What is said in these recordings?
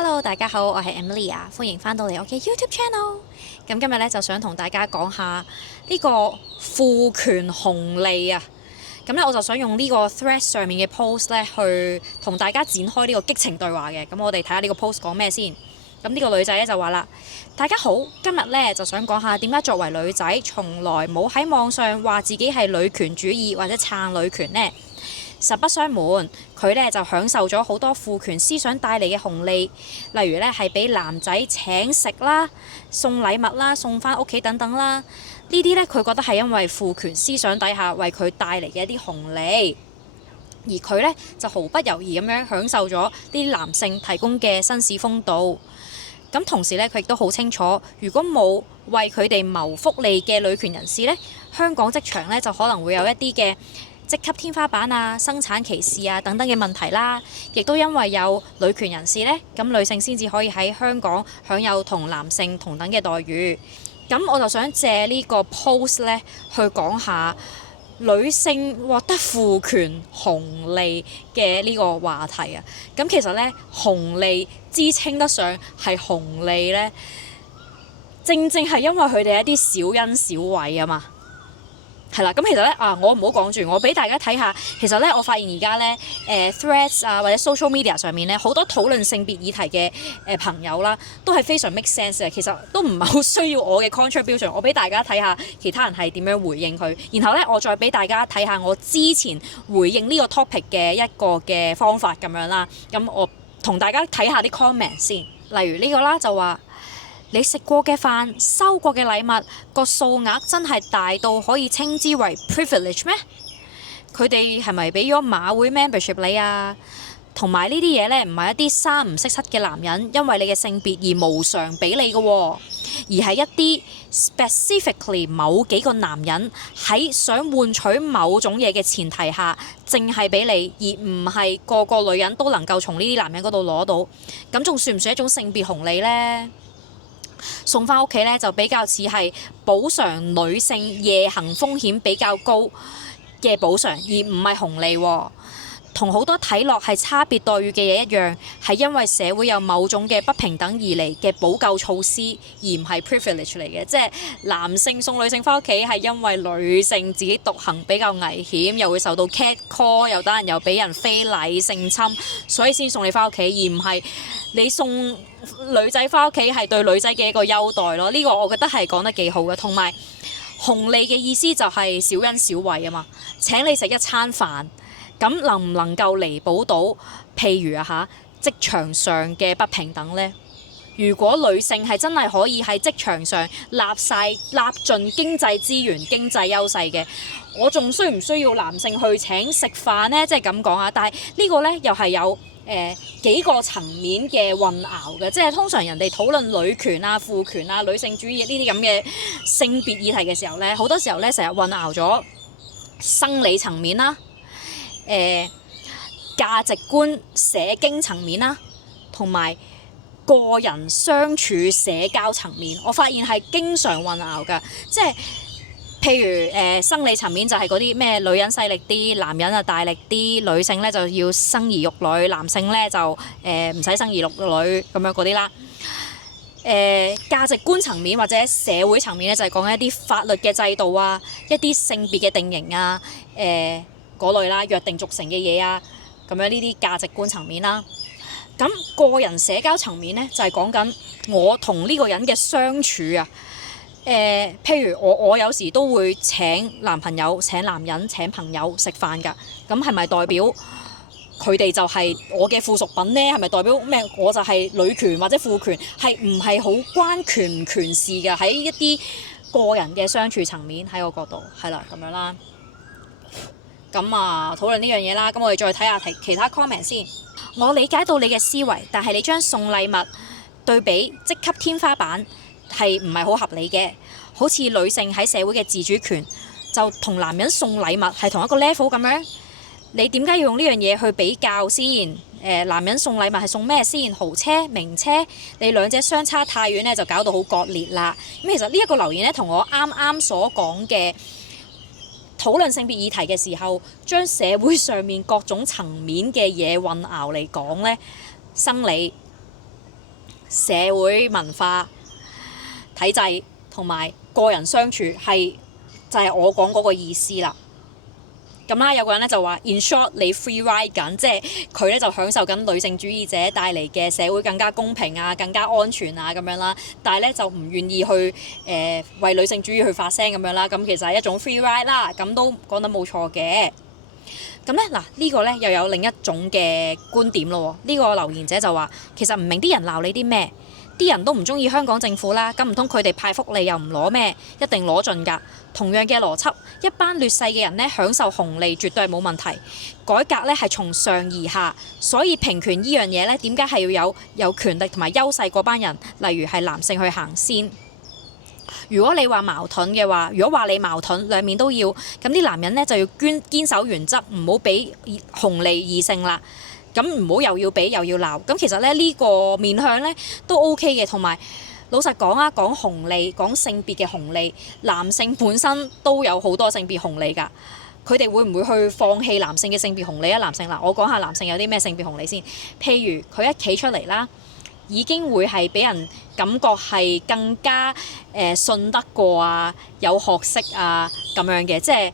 Hello，大家好，我係 Emily 啊，歡迎翻到嚟我嘅 YouTube channel。咁今日咧就想同大家講下呢個父權紅利啊。咁咧我就想用呢個 thread 上面嘅 post 咧去同大家展開呢個激情對話嘅。咁我哋睇下呢個 post 講咩先。咁呢個女仔咧就話啦：大家好，今日咧就想講下點解作為女仔，從來冇喺網上話自己係女權主義或者撐女權呢？實不相瞞，佢咧就享受咗好多父權思想帶嚟嘅紅利，例如咧係俾男仔請食啦、送禮物啦、送翻屋企等等啦。呢啲咧佢覺得係因為父權思想底下為佢帶嚟嘅一啲紅利，而佢咧就毫不猶豫咁樣享受咗啲男性提供嘅紳士風度。咁同時咧，佢亦都好清楚，如果冇為佢哋謀福利嘅女權人士咧，香港職場咧就可能會有一啲嘅職級天花板啊、生產歧視啊等等嘅問題啦，亦都因為有女權人士呢，咁女性先至可以喺香港享有同男性同等嘅待遇。咁我就想借呢個 post 呢去講下女性獲得父權紅利嘅呢個話題啊。咁其實呢，紅利之稱得上係紅利呢，正正係因為佢哋一啲小恩小惠啊嘛。係啦，咁其實咧我唔好講住，我俾大家睇下。其實咧，我發現而家咧Threads 啊或者 social media 上面咧，好多討論性別議題嘅朋友啦，都係非常 make sense 嘅。其實都唔係好需要我嘅 contribution。我俾大家睇下其他人係點樣回應佢，然後咧我再俾大家睇下我之前回應呢個 topic 嘅一個嘅方法咁樣啦。咁我同大家睇下啲 comment 先，例如呢個啦就話：你食過嘅飯、收過嘅禮物，個數額真係大到可以稱之為 privilege 咩？佢哋係咪俾咗馬會 membership 你啊？同埋呢啲嘢呢，唔係一啲三唔識七嘅男人因為你嘅性別而無償俾你嘅喎，而係一啲 specifically 某幾個男人喺想換取某種嘢嘅前提下，淨係俾你，而唔係個個女人都能夠從呢啲男人嗰度攞到。咁仲算唔算一種性別紅利呢？送翻屋企咧就比較似係補償女性夜行風險比較高嘅補償，而唔係紅利喎。同好多睇落係差別待遇嘅嘢一樣，係因為社會有某種嘅不平等而嚟嘅補救措施，而唔係 privilege 嚟嘅。即係男性送女性翻屋企係因為女性自己獨行比較危險，又會受到 cat call， 又等人又俾人非禮性侵，所以先送你翻屋企，而唔係你送女仔翻屋企係對女仔嘅一個優待咯。呢個我覺得係講得幾好嘅。同埋紅利嘅意思就係小恩小惠啊嘛，請你食一餐飯，咁能唔能夠彌補到譬如職場上嘅不平等呢？如果女性係真係可以喺職場上立盡經濟資源、經濟優勢嘅，我仲需唔需要男性去請食飯呢？即係咁講啊！但係呢個呢，又係有幾個層面嘅混淆嘅，即係通常人哋討論女權啊、父權啊、女性主義呢啲咁嘅性別議題嘅時候呢，好多時候呢，成日混淆咗生理層面啦、價值觀、社經層面啦，同埋個人相處社交層面，我發現係經常混淆㗎。即係譬如生理層面就係嗰啲咩女人勢力啲，男人啊大力啲，女性咧就要生兒育女，男性咧就唔使生兒育女咁樣嗰啲啦。價值觀層面或者社會層面咧就係講緊一啲法律嘅制度啊，一啲性別嘅定型啊，嗰類啦，約定俗成嘅嘢啊，咁樣呢啲價值觀層面啦。咁個人社交層面咧就係講緊我同呢個人嘅相處啊。譬如我有時都會請男朋友、請男人、請朋友食飯㗎。咁係咪代表佢哋就係我嘅附屬品呢？係咪代表咩？我就係女權或者父權？係唔係好關權唔權事㗎？喺一啲個人嘅相處層面，喺我角度係啦咁樣啦。咁討論呢樣嘢啦。咁我哋再睇下其他 comment 先。我理解到你嘅思維，但係你將送禮物對比職級天花板係唔係好合理嘅？好似女性喺社會嘅自主權就同男人送禮物係同一個 level 咁樣，你點解要用呢樣嘢去比較先？男人送禮物係送咩先？豪車、名車？你兩者相差太遠呢，就搞到好割裂啦。咁其實呢一個留言呢，同我啱啱所講嘅討論性別議題嘅時候，將社會上面各種層面嘅嘢混淆嚟講呢，生理、社會文化體制同埋個人相處就係我講嗰個意思啦。咁啦，有個人咧就話 in short 你 free ride 緊，即係佢咧就享受緊女性主義者帶嚟嘅社會更加公平啊、更加安全啊咁樣啦，但係咧就唔願意去為女性主義去發聲咁樣啦。咁其實係一種 free ride 啦，咁都講得冇錯嘅。咁咧嗱，呢個咧又有另一種嘅觀點咯。呢個留言者就話其實唔明啲人鬧你啲咩，啲人都唔中意香港政府啦，咁唔通佢哋派福利又唔攞咩？一定攞盡㗎。同樣嘅邏輯，一班劣勢嘅人呢，享受紅利絕對係冇問題。改革呢係從上而下，所以平權呢樣嘢呢，點解係要有權力同埋優勢嗰班人，例如係男性去行先？如果你話矛盾嘅話，如果話你矛盾兩面都要，咁啲男人呢就要堅守原則，唔好俾紅利異性啦。咁唔好又要俾又要鬧。咁其實咧呢個面向呢都 OK 嘅，同埋老實講啊，講紅利講性別嘅紅利，男性本身都有好多性別紅利㗎。佢哋會唔會去放棄男性嘅性別紅利啊？男性嗱，我講下男性有啲咩性別紅利先。譬如佢一企出嚟啦，已經會係俾人感覺係更加信得過啊，有學識啊咁樣嘅，即係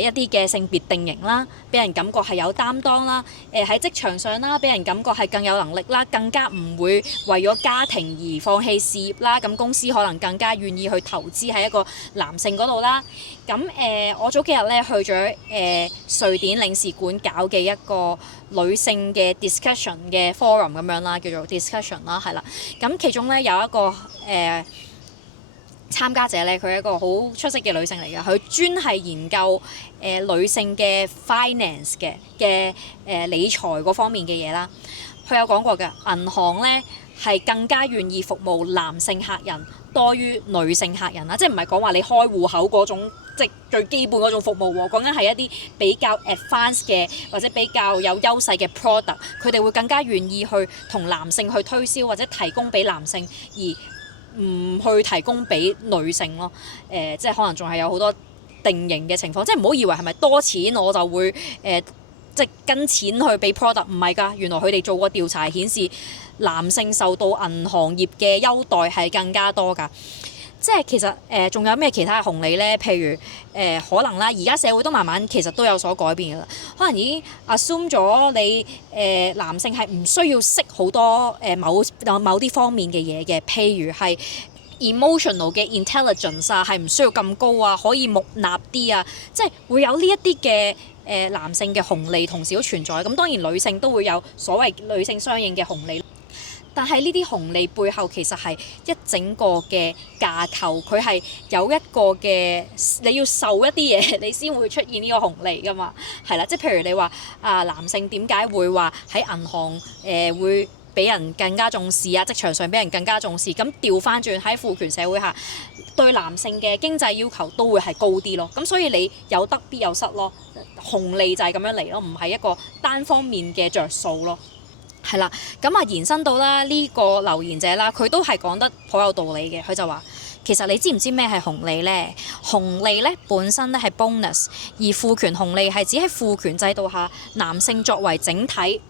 一啲嘅性別定型啦，俾人感覺係有擔當啦，喺職場上啦，俾人感覺係更有能力啦，更加唔會為咗家庭而放棄事業啦，咁公司可能更加願意去投資喺一個男性嗰度啦。咁我早幾日咧去咗瑞典領事館搞嘅一個女性嘅 discussion 嘅 forum 咁樣啦，叫做 discussion 啦，係啦。咁其中咧有一個參加者咧，佢係一個好出色嘅女性嚟嘅，佢專係研究女性嘅 finance 嘅理財嗰方面嘅嘢啦。佢有講過嘅，銀行咧係更加願意服務男性客人多於女性客人啦，即係唔係講話你開戶口嗰種即係最基本嗰種服務喎，講緊係一啲比較 advanced 嘅或者比較有優勢嘅 product， 佢哋會更加願意去同男性去推銷或者提供俾男性而唔去提供俾女性咯，即係可能仲係有好多定型嘅情況，即係唔好以為係咪多錢我就會即係跟錢去俾 product， 唔係㗎，原來佢哋做過調查顯示男性受到銀行業嘅優待係更加多㗎。即係其實仲有咩其他嘅紅利呢？譬如可能啦，而家社會都慢慢其實都有所改變㗎啦。可能已經 assume 咗你男性係唔需要識好多某啲方面嘅嘢嘅，譬如係 emotional 嘅 intelligence 啊，係唔需要咁高啊，可以木訥啲啊，即係會有呢一啲嘅男性嘅紅利同時都存在。咁當然女性都會有所謂女性相應嘅紅利。但係呢啲紅利背後其實係一整個嘅架構，佢係有一個嘅你要受一啲嘢，你先會出現呢個紅利㗎嘛，係啦，即係譬如你話男性點解會話喺銀行會俾人更加重視啊，職場上俾人更加重視，咁調返轉喺父權社會下，對男性嘅經濟要求都會係高啲咯，咁所以你有得必有失咯，紅利就係咁樣嚟咯，唔係一個單方面嘅着數咯。係啦，咁延伸到啦呢個留言者啦，佢都係講得好有道理嘅。佢就話：其實你知唔知咩係紅利呢？紅利咧本身咧係 bonus， 而父權紅利係指喺父權制度下，男性作為整體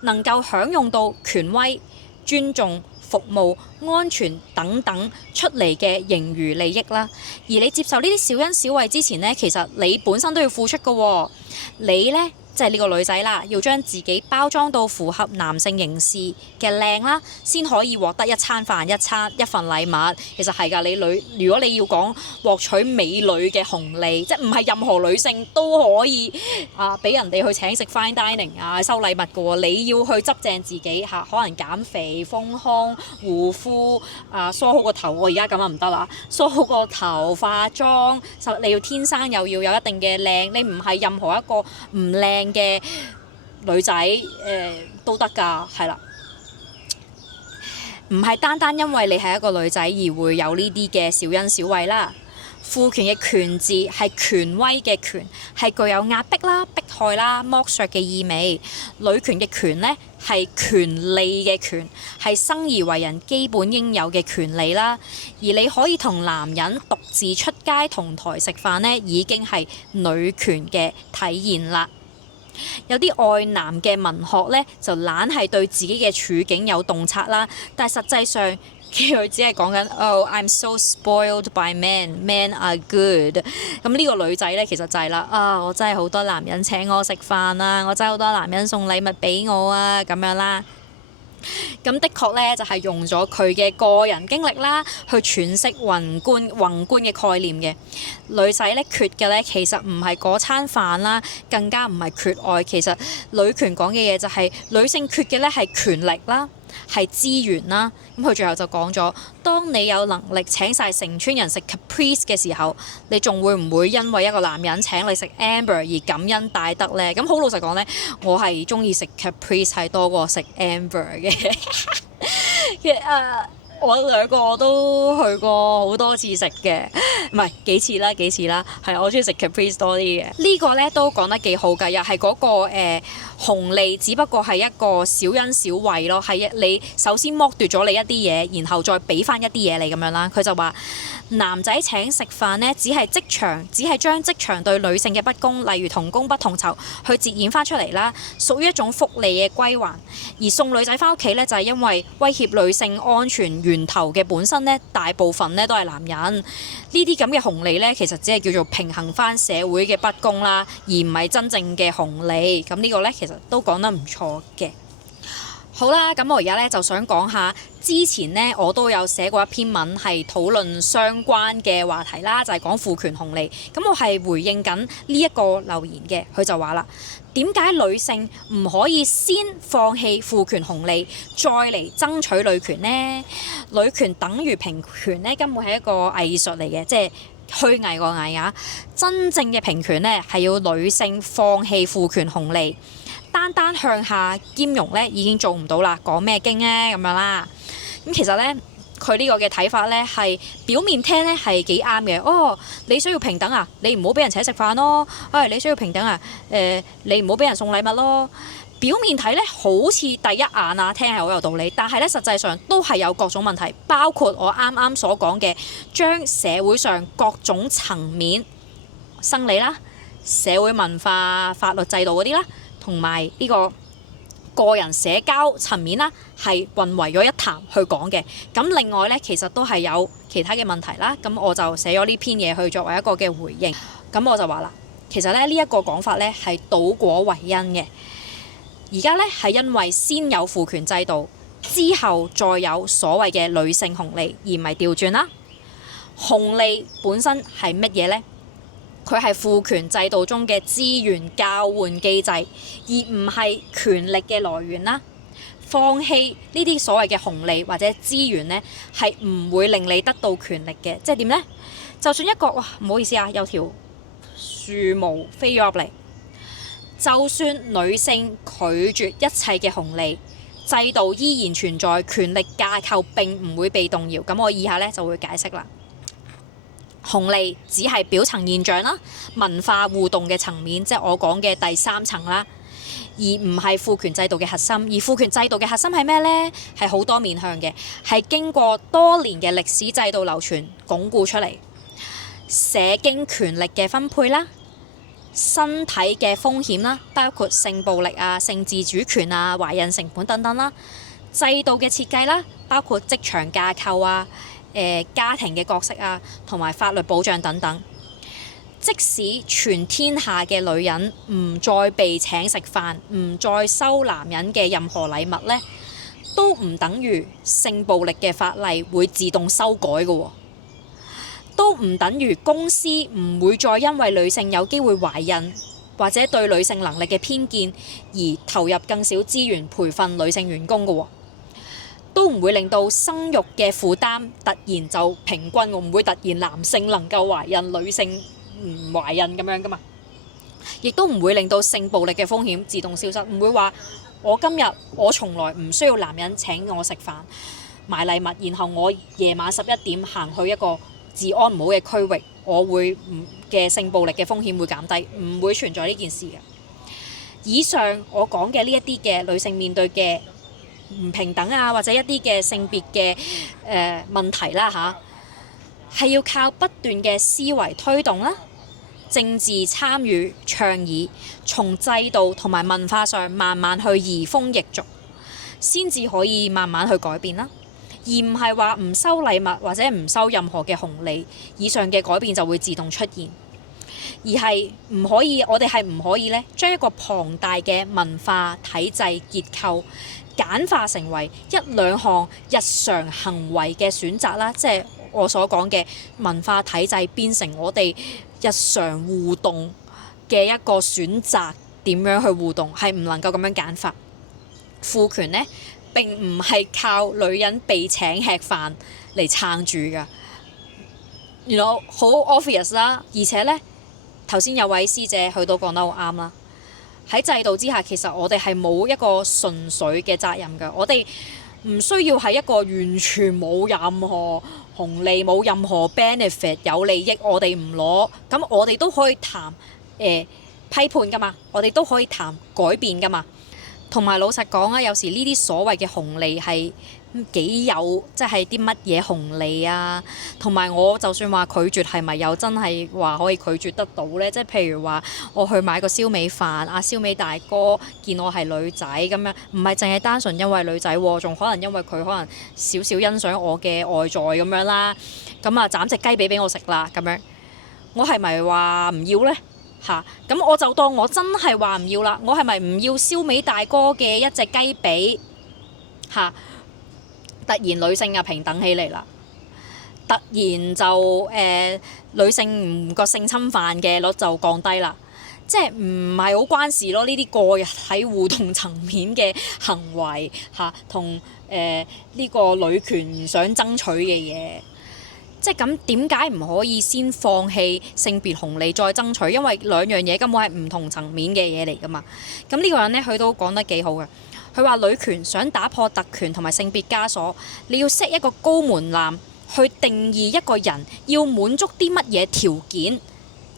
能夠享用到權威、尊重、服務、安全等等出嚟嘅盈餘利益啦。而你接受呢啲小恩小惠之前呢，其實你本身都要付出㗎喎。你呢？即係呢個女仔啦，要將自己包裝到符合男性凝視嘅靚啦，先可以獲得一餐飯一份禮物。其實係㗎，如果你要講獲取美女嘅紅利，即係唔係任何女性都可以俾人哋去請食 fine dining 收禮物㗎喎。你要去執正自己可能減肥、豐胸、護膚梳好個頭。我而家咁唔得啦，梳好個頭、化妝，你要天生又要有一定嘅靚，你唔係任何一個唔靚嘅女仔都得㗎，係啦，唔係單單因為你係一個女仔而會有呢啲嘅小恩小惠啦。父權嘅權字係權威嘅權，係具有壓迫啦、迫害啦、剝削嘅意味。女權嘅權呢係權利嘅權，係生而為人基本應有嘅權利啦。而你可以同男人獨自出街同台食飯呢，已經係女權嘅體現啦。有啲愛男嘅文學呢，就懶係對自己嘅處境有洞察啦，但係實際上佢只係講緊Oh I'm so spoiled by men are good。咁呢個女仔呢，其實就係啦，我真係好多男人請我食飯啊，我真係好多男人送禮物俾我啊咁樣啦。咁的確咧，就係用咗佢嘅個人經歷啦，去詮釋宏觀嘅概念嘅。女仔咧缺嘅咧，其實唔係嗰餐飯啦，更加唔係缺愛。其實女權講嘅嘢就係女性缺嘅咧係權力啦，係資源啦。咁佢最後就講咗，當你有能力請晒成村人食 Caprice 嘅時候，你仲會唔會因為一個男人請你食 Amber 而感恩戴德呢？咁好老實講呢，我係中意食 Caprice 係多過食 Amber 嘅。我兩個都去過好多次食嘅，唔係幾次啦，係我中意食 Caprice 多啲嘅。呢個呢都講得幾好㗎，又係嗰個紅利，只不過係一個小恩小惠咯，係你首先剝奪咗你一啲嘢，然後再俾翻一啲嘢你咁樣啦。佢就話男仔請食飯呢，只係將職場對女性嘅不公，例如同工不同酬，去折現翻出嚟啦，屬於一種福利嘅歸還。而送女仔翻屋企呢，就係因為威脅女性安全源頭嘅本身呢，大部分呢都係男人。呢啲咁嘅紅利呢，其實只係叫做平衡翻社會嘅不公啦，而唔係真正嘅紅利。咁呢個呢，其實都講得唔錯嘅。好啦，咁我而家咧就想講下，之前呢，我都有寫過一篇文係討論相關嘅話題啦，就係講父權紅利。咁我係回應緊呢一個留言嘅，佢就話啦，點解女性唔可以先放棄父權紅利，再嚟爭取女權呢？女權等於平權呢，根本係一個藝術嚟嘅，即係虛偽個偽啊！真正嘅平權呢，係要女性放棄父權紅利。單向下兼容咧已經做唔到啦，講咩經呢？咁樣啦。咁其實咧，佢呢個嘅睇法咧係表面聽咧係幾啱嘅。哦，你需要平等啊，你唔好俾人請食飯咯。你需要平等啊，你唔好俾人送禮物咯。表面睇咧好似第一眼啊聽係好有道理，但係咧實際上都係有各種問題，包括我啱啱所講嘅，將社會上各種層面生理啦、社會文化、法律制度嗰啲啦，同埋呢個人社交層面啦，係混為咗一談去講嘅。咁另外呢，其實都係有其他嘅問題啦。咁我就寫咗呢篇嘢去作為一個嘅回應。咁我就話啦，其實咧呢一個講法呢係倒果為因嘅。而家呢係因為先有父權制度，之後再有所謂嘅女性紅利，而唔係調轉啦。紅利本身係乜嘢呢？佢係父權制度中嘅資源交換機制，而唔係權力嘅來源啦。放棄呢啲所謂嘅紅利或者資源呢，係唔會令你得到權力嘅。即係點呢？就算一個唔好意思啊，有條樹毛飛咗入嚟，就算女性拒絕一切嘅紅利，制度依然存在，權力架構並唔會被動搖。咁我以下呢就會解釋啦。紅利只係表層現象啦，文化互動嘅層面，即係我講嘅第三層啦，而唔係父權制度嘅核心。而父權制度嘅核心係咩呢？係好多面向嘅，係經過多年嘅歷史制度流傳鞏固出嚟。社經權力嘅分配啦，身體嘅風險啦，包括性暴力啊、性自主權啊、懷孕成本等等啦，制度嘅設計啦，包括職場架構啊、家庭嘅角色啊，同埋法律保障等等。即使全天下嘅女人唔再被請食飯，唔再收男人嘅任何禮物呢，都唔等於性暴力嘅法例會自動修改嘅喎，都唔等於公司唔會再因為女性有機會懷孕或者對女性能力嘅偏見而投入更少資源培訓女性員工嘅喎。都唔會令到生育嘅負擔突然就平均，我唔會突然男性能夠懷孕，女性唔懷孕咁樣噶嘛。亦都唔會令到性暴力嘅風險自動消失，唔會話我今日我從來唔需要男人請我食飯買禮物，然後我夜晚11點行去一個治安唔好嘅區域，我會嘅性暴力嘅風險會減低，唔會存在呢件事嘅。以上我講嘅呢一啲嘅女性面對嘅唔平等啊，或者一啲嘅性別嘅問題啦嚇，係要靠不斷嘅思維推動啦，政治參與倡議，從制度同埋文化上慢慢去移風易俗，先至可以慢慢去改變啦。而唔係話唔收禮物或者唔收任何嘅紅利，以上嘅改變就會自動出現。而係唔可以，我哋係唔可以咧，將一個龐大嘅文化體制結構簡化成為一兩項日常行為嘅選擇啦。即係我所講嘅文化體制變成我哋日常互動嘅一個選擇，點樣去互動係唔能夠咁樣簡化。父權呢並唔係靠女人被請吃飯嚟撐住㗎，原來好 obvious 啦，而且呢。頭先有位師姐佢都講得好啱啦。喺制度之下，其實我哋係冇一個純粹嘅責任㗎。我哋唔需要係一個完全冇任何紅利、冇任何 benefit 有利益，我哋唔攞，咁我哋都可以談批判㗎嘛。我哋都可以談改變㗎嘛。同埋老實講啊，有時呢啲所謂嘅紅利係幾有，即係啲乜嘢紅利啊？同埋我就算話拒絕，係咪又真係話可以拒絕得到呢？即係譬如話我去買個燒味飯，燒味大哥見我係女仔咁樣，唔係淨係單純因為女仔喎，仲可能因為佢可能少少欣賞我嘅外在咁樣啦。咁斬隻雞髀俾我食啦咁樣，我係咪話唔要呢？咁我就當我真係話唔要啦。我係咪唔要燒味大哥嘅一隻雞髀？突然女性又平等起嚟啦，突然就女性唔個性侵犯嘅率就降低啦，即係唔係好關事咯？呢啲個人喺互動層面嘅行為同呢個女權想爭取嘅嘢，即係咁點解唔可以先放棄性別紅利再爭取？因為兩樣嘢根本係唔同層面嘅嘢嚟㗎嘛。咁呢個人呢，佢都講得幾好嘅。佢話女權想打破特權同埋性別枷鎖，你要 set 一個高門檻去定義一個人要滿足啲乜嘢條件，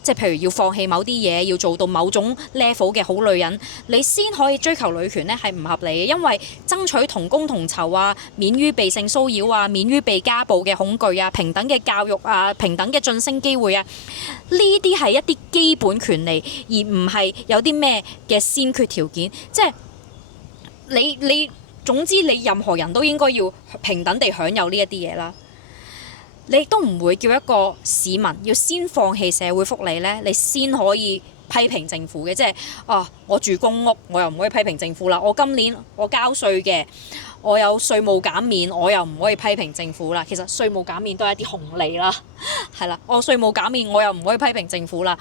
即係譬如要放棄某啲嘢，要做到某種 level 嘅好女人，你先可以追求女權呢，係唔合理嘅。因為爭取同工同酬啊，免於被性騷擾啊，免於被家暴嘅恐懼啊，平等嘅教育啊，平等嘅晉升機會啊，呢啲係一啲基本權利，而唔係有啲咩嘅先決條件，即係。你總之你任何人都應該要平等地享有呢一啲嘢啦。你亦都唔會叫一個市民要先放棄社會福利呢，你先可以批評政府嘅。即係我住公屋，我又唔可以批評政府啦。我今年我交稅嘅，我有稅務減免，我又唔可以批評政府啦。其實稅務減免都係一啲紅利啦，係啦。我稅務減免，我又唔可以批評政府啦。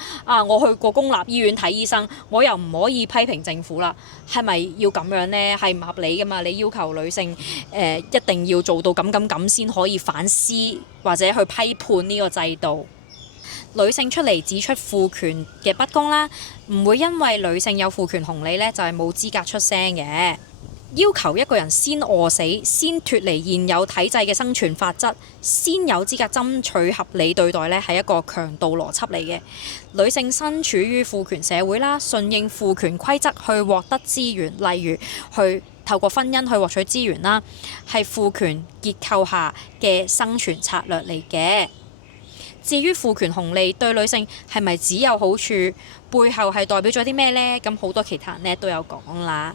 我去過公立醫院睇醫生，我又唔可以批評政府啦。係咪要咁樣呢？係唔合理噶嘛？你要求女性一定要做到咁先可以反思或者去批判呢個制度。女性出嚟指出父權嘅不公啦，唔會因為女性有父權紅利呢，就係冇資格出聲嘅。要求一個人先餓死，先脫離現有體制嘅生存法則，先有資格爭取合理對待呢，係一個強盜邏輯嚟嘅。女性身處於父權社會啦，順應父權規則去獲得資源，例如去透過婚姻去獲取資源啦，係父權結構下嘅生存策略嚟嘅。至於父權紅利對女性係咪只有好處，背後係代表咗啲咩呢？咁好多其他人呢都有講啦。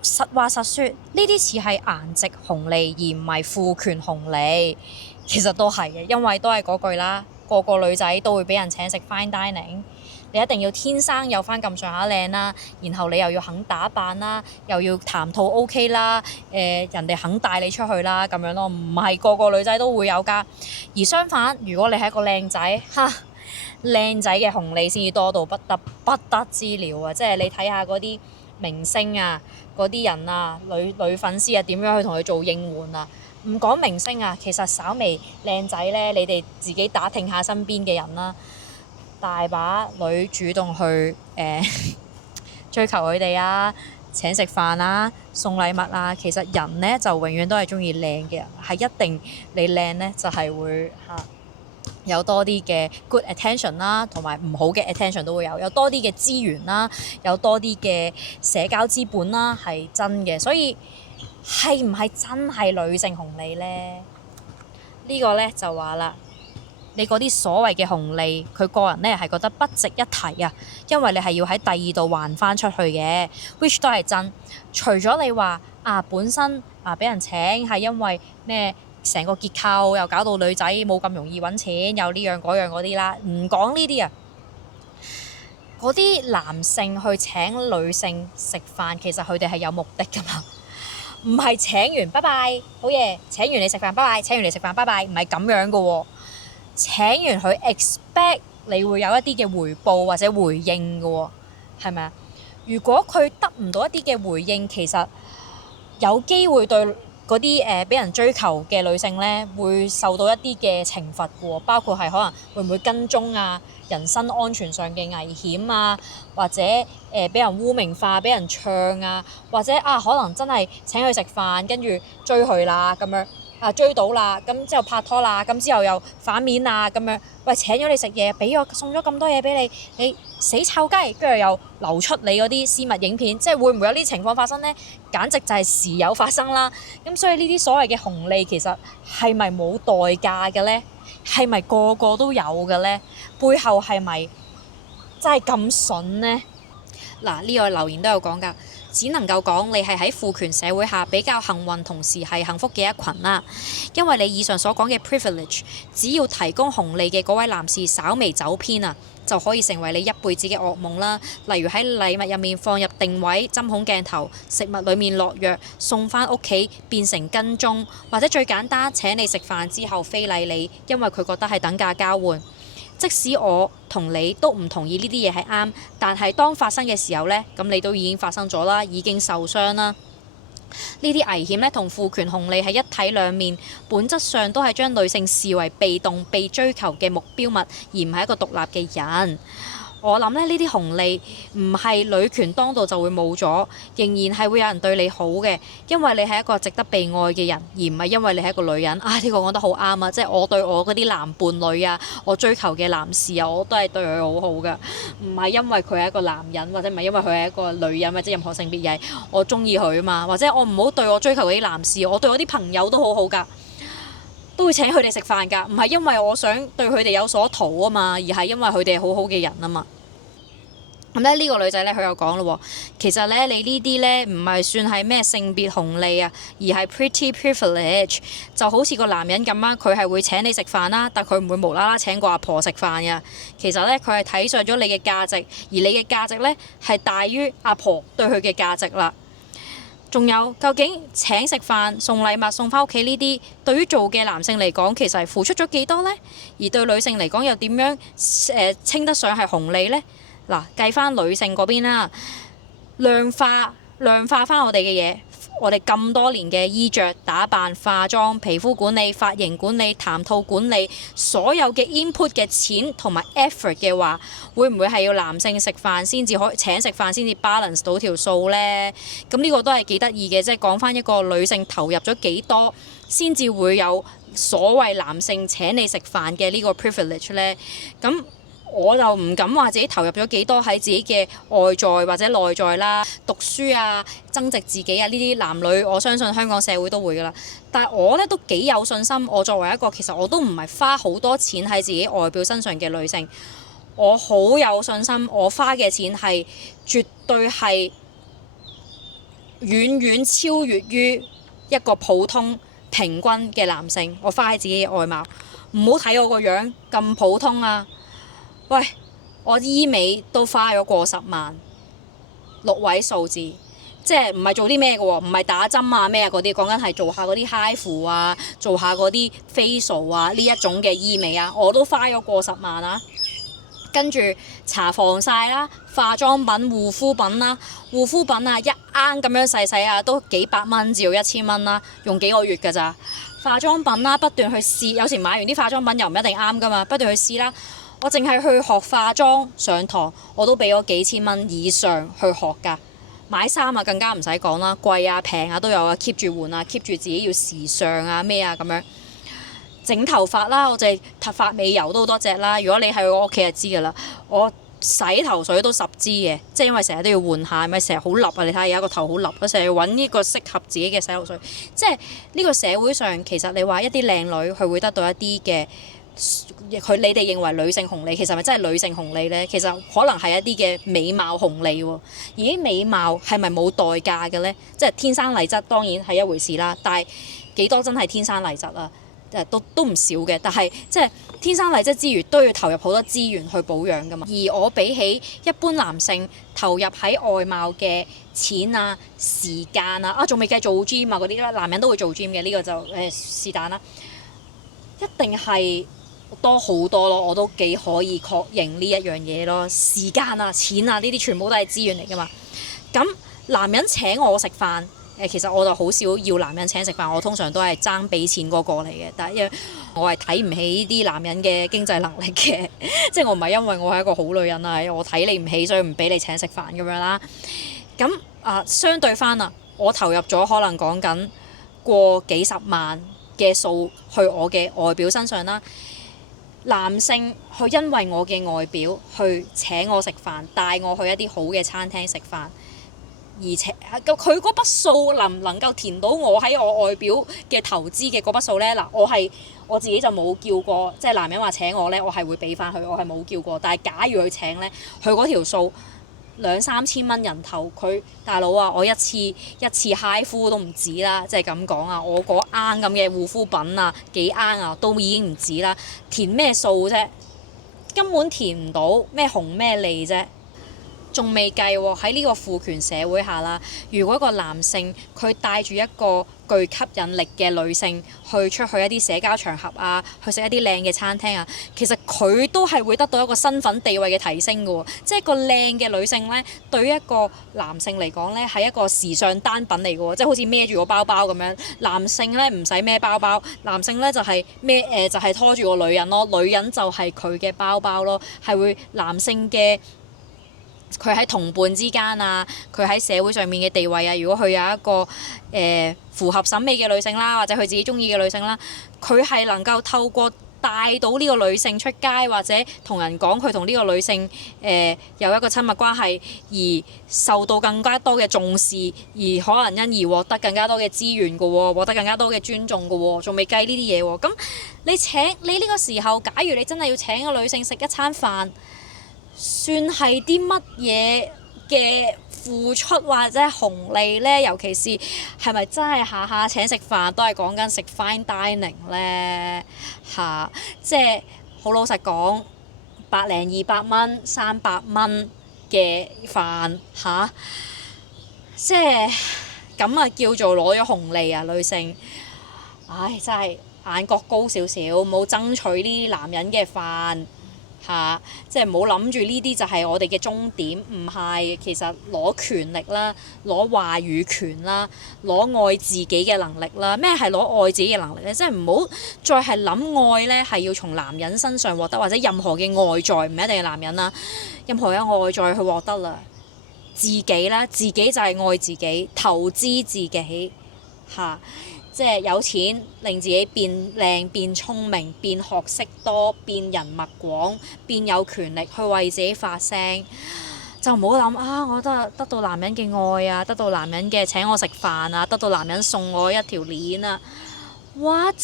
實話實說，呢啲似係顏值紅利而唔係父權紅利，其實都係嘅，因為都係嗰句啦，個個女仔都會俾人請食 fine dining，你一定要天生有翻咁上下靚啦，然後你又要肯打扮啦，又要談吐 OK 啦，人哋肯帶你出去啦，咁樣咯，唔係個個女仔都會有㗎。而相反，如果你係一個靚仔，靚仔嘅紅利先至多到不得之了啊！即係你睇下嗰啲明星啊，嗰啲人啊，女粉絲啊，點樣去同佢做應援啊？唔講明星啊，其實稍微靚仔呢，你哋自己打聽下身邊嘅人啦，大把女主動去追求佢哋啊，請食飯啊，送禮物啊。其實人呢，就永遠都係鍾意靚嘅人，係一定你靚呢，就係會有多啲嘅 good attention 啦，同埋唔好嘅 attention 都會有多啲嘅資源啦，有多啲嘅社交資本啦，係真嘅。所以係唔係真係女性紅利呢？呢個呢就話啦，你嗰啲所謂嘅紅利，佢個人咧係覺得不值一提啊，因為你係要喺第二度還翻出去嘅，which 都係真。除咗你話本身俾人請係因為咩成個結構又搞到女仔冇咁容易揾錢，又呢樣嗰樣嗰啲啦，唔講呢啲啊。嗰啲男性去請女性食飯，其實佢哋係有目的㗎嘛，唔係請完拜拜好嘢，請完你食飯拜拜，請完你食飯拜拜，唔係咁樣㗎喎。請完佢 expect 你會有一啲嘅回報或者回應㗎喎，係咪啊？如果佢得唔到一啲嘅回應，其實有機會對嗰啲俾人追求嘅女性咧，會受到一啲嘅懲罰嘅喎，包括係可能會唔會跟蹤啊、人身安全上嘅危險啊，或者俾人污名化、俾人唱啊，或者可能真係請佢食飯，跟住追佢啦咁樣。追到啦，咁之後拍拖啦，咁之後又反面啦咁樣。喂，請咗你食嘢，俾我送咗咁多嘢俾你，你死臭雞，跟住又流出你嗰啲私密影片，即係會唔會有呢啲情況發生呢？簡直就係時有發生啦。咁所以呢啲所謂嘅紅利其實係咪冇代價嘅呢？係咪個個都有嘅呢？背後係咪真係咁筍呢？嗱，呢個留言都有講㗎。只能夠講你係喺父權社會下比較幸運，同時係幸福嘅一群啦。因為你以上所講嘅 privilege， 只要提供紅利嘅嗰位男士稍微走偏就可以成為你一輩子嘅噩夢啦。例如喺禮物入面放入定位、針孔鏡頭，食物裡面落藥，送返屋企變成跟蹤，或者最簡單請你食飯之後非禮你，因為佢覺得係等價交換。即使我同你都唔同意呢啲嘢係啱，但係當發生嘅時候呢，咁你都已經發生咗啦，已經受傷啦。呢啲危險呢，同父權紅利係一體兩面，本質上都係將女性視為被動被追求嘅目標物，而唔係一個獨立嘅人。我諗呢啲紅利唔係女權當道就會冇咗，仍然係會有人對你好嘅，因為你係一個值得被愛嘅人，而唔係因為你係一個女人。呢個講得好啱啊！即係我對我嗰啲男伴侶啊，我追求嘅男士啊，我都係對佢好好㗎，唔係因為佢係一個男人，或者唔係因為佢係一個女人，或者任何性別嘢，我中意佢啊嘛。或者我唔好對我追求嗰啲男士，我對我啲朋友都好好㗎，都會請佢哋食飯㗎，唔係因為我想對佢哋有所圖啊嘛，而係因為佢哋係好好嘅人啊嘛。咁呢個女仔呢，佢又講咯喎，其實呢，你呢啲呢，唔係算係咩性別紅利啊，而係 pretty privilege， 就好似個男人咁啊，佢係會請你食飯啦，但佢唔會無啦啦請個阿婆食飯㗎。其實呢，佢係睇上咗你嘅價值，而你嘅價值呢，係大於阿婆對佢嘅價值啦。仲有，究竟請食飯、送禮物、送返屋企呢啲，對於做嘅男性嚟講，其實係付出咗幾多呢？而對女性嚟講，又點樣稱得上係紅利呢？嗱，計翻女性嗰邊啦，量化翻我哋嘅嘢，我哋咁多年嘅衣着、打扮、化妝、皮膚管理、髮型管理、談吐管理，所有嘅 input 嘅錢同埋 effort 嘅話，會唔會係要男性食飯先至可以請食飯先至 balance 到條數呢？咁呢個都係幾得意嘅，即係講翻一個女性投入咗幾多先至會有所謂男性請你食飯嘅呢個 privilege 呢？咁我就唔敢話自己投入咗幾多喺自己嘅外在或者內在啦，讀書啊、增值自己啊，呢啲男女我相信香港社會都會㗎啦。但係我呢都幾有信心，我作為一個其實我都唔係花好多錢喺自己外表身上嘅女性，我好有信心，我花嘅錢係絕對係遠遠超越於一個普通平均嘅男性。我花喺自己嘅外貌，唔好睇我個樣咁普通啊！喂，我醫美都花咗過10萬，6位數字，即係唔係做啲咩嘅喎？唔係打針啊咩啊嗰啲，講緊係做下嗰啲 HIFU 啊，做下嗰啲 facial 啊呢一種嘅醫美啊，我都花咗過10萬啊。跟住搽防曬啦、化妝品、護膚品啦，護膚品啊一啱咁樣細細啊都幾百蚊至到1000蚊啦，用幾個月㗎咋？化妝品啦，不斷去試，有時買完啲化妝品又唔一定啱㗎嘛，不斷去試啦。我淨係去學化妝上堂，我都俾咗幾千蚊以上去學㗎。買衫啊更加唔使講啦，貴啊平啊都有啊 keep 住換啊 keep 住自己要時尚啊咩啊咁樣。整頭髮啦，我淨係髮尾油都好多隻啦。如果你喺我屋企就知㗎啦，我洗頭水都10支嘅，即係因為成日都要換下，咪成日好笠啊！你睇下而家個頭好笠，我成日要揾呢個適合自己嘅洗頭水。即係呢個社會上，其實你話一啲靚女佢會得到一啲嘅你哋認為女性紅利，其實係咪真係女性紅利呢？其實可能係一啲嘅美貌紅利喎。而啲美貌係咪冇代價嘅呢？即係天生麗質當然係一回事啦，但係幾多真係天生麗質啊？都唔少嘅，但係即係天生麗質之餘，都要投入好多資源去保養㗎嘛。而我比起一般男性投入喺外貌嘅錢啊、時間啊，仲未計做 gym 啊嗰啲啦，男人都會做 gym 嘅，呢個就是但啦，一定係多好多咯。我都幾可以確認呢一樣嘢咯。時間啊、錢啊呢啲全部都係資源嚟㗎嘛。咁男人請我食飯。其實我就好少要男人請食飯，我通常都係爭俾錢嗰個嚟嘅。但係因為我係睇唔起呢啲男人嘅經濟能力嘅，即係我唔係因為我係一個好女人啊，我睇你唔起所以唔俾你請食飯咁樣啦。咁相對翻啊，我投入咗可能講緊過幾十萬嘅數去我嘅外表身上啦。男性去因為我嘅外表去請我食飯，帶我去一啲好嘅餐廳食飯。而且佢嗰筆數能唔能夠填到我喺我外表嘅投資嘅嗰筆數呢？嗱，我自己就冇叫過，即係男人話請我呢，我係會俾翻佢，我係冇叫過。但係假如佢請呢，佢嗰條數2-3千蚊人頭，佢大佬啊，我一次嗨膚都唔止啦，即係咁講啊，我嗰罌咁嘅護膚品啊，幾罌啊，都已經唔止啦，填咩數啫？根本填唔到咩紅咩利啫。仲未計喎，喺呢個父權社會下啦，如果一個男性佢帶住一個具吸引力嘅女性去出去一啲社交場合啊，去食一啲靚嘅餐廳啊，其實佢都係會得到一個身份地位嘅提升嘅喎。即係一個靚嘅女性呢，對於一個男性嚟講呢，係一個時尚單品嚟嘅喎，即係好似孭住個包包咁樣。男性呢唔使孭包包，男性呢就係就係拖住個女人咯，女人就係佢嘅包包咯，係會男性嘅。佢喺同伴之間啊，佢喺社會上面嘅地位啊，如果佢有一個符合審美嘅女性啦，或者佢自己中意嘅女性啦，佢係能夠透過帶到呢個女性出街，或者同人講佢同呢個女性有一個親密關係，而受到更加多嘅重視，而可能因而獲得更加多嘅資源㗎喎，獲得更加多嘅尊重㗎喎，仲未計呢啲嘢喎。咁你呢個時候，假如你真係要請個女性食一餐飯，算係啲乜嘢嘅付出或者紅利呢？尤其是係咪真係下下請食飯都係講緊食 fine dining 呢？即係好老實講，100-200蚊、300蚊嘅飯即係咁啊，叫做攞咗紅利啊！女性，唉，真係眼角高少少，冇爭取呢啲男人嘅飯。即係冇諗住呢啲就係我哋嘅終點，唔係。其實攞權力啦，攞話語權啦，攞愛自己嘅能力啦。咩係攞愛自己嘅能力呢？即係唔好再係諗愛呢係要從男人身上獲得，或者任何嘅外在，唔一定係男人啦，任何嘅外在去獲得啦。自己啦，自己就係愛自己，投資自己即係有錢令自己變靚、變聰明、變學識多、變人脈廣、變有權力去為自己發聲，就唔好諗我得到男人嘅愛啊，得到男人嘅請我食飯啊，得到男人送我一條鏈啊 ，what？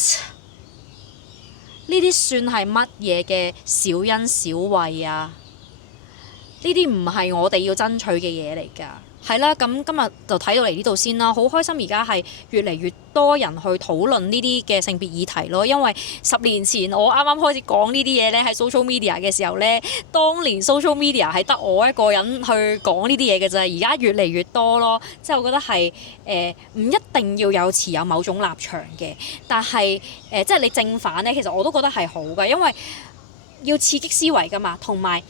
呢啲算係乜嘢嘅小恩小惠啊？呢啲唔係我哋要爭取嘅嘢嚟㗎。係啦，咁今日就睇到嚟呢度先啦。好開心而家係越嚟越多人去討論呢啲嘅性別議題咯。因為10年前我啱啱開始講呢啲嘢咧，喺 social media 嘅時候咧，當年 social media 係得我一個人去講呢啲嘢嘅啫。而家越嚟越多咯，即係我覺得係唔一定要有持有某種立場嘅，但係即係你正反咧，其實我都覺得係好嘅，因為要刺激思維㗎嘛，同埋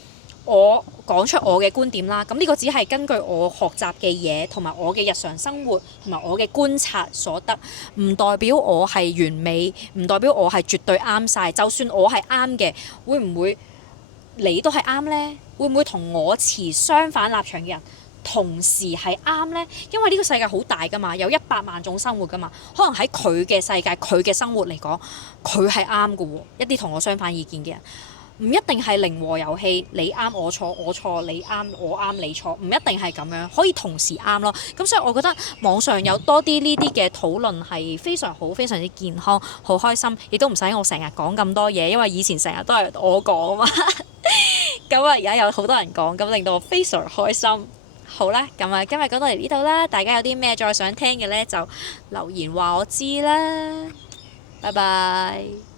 我講出我嘅觀點啦，咁呢個只係根據我學習嘅嘢同埋我嘅日常生活同埋我嘅觀察所得，唔代表我係完美，唔代表我係絕對啱晒。就算我係啱嘅，會唔會你都係啱呢？會唔會同我持相反立場嘅人同時係啱呢？因為呢個世界好大㗎嘛，有100萬種生活㗎嘛，可能喺佢嘅世界、佢嘅生活嚟講，佢係啱㗎喎。一啲同我相反意見嘅人，唔一定係零和遊戲，你啱我錯，我錯你啱，我啱你錯，唔一定係咁樣，可以同時啱咯。咁所以我覺得網上有多啲呢啲嘅討論係非常好，非常之健康，好開心，亦都唔使我成日講咁多嘢，因為以前成日都係我講啊嘛。咁啊，而家有好多人講，咁令到我非常開心。好啦，咁啊，今日講到嚟呢度啦，大家有啲咩再想聽嘅呢，就留言話我知啦。拜拜。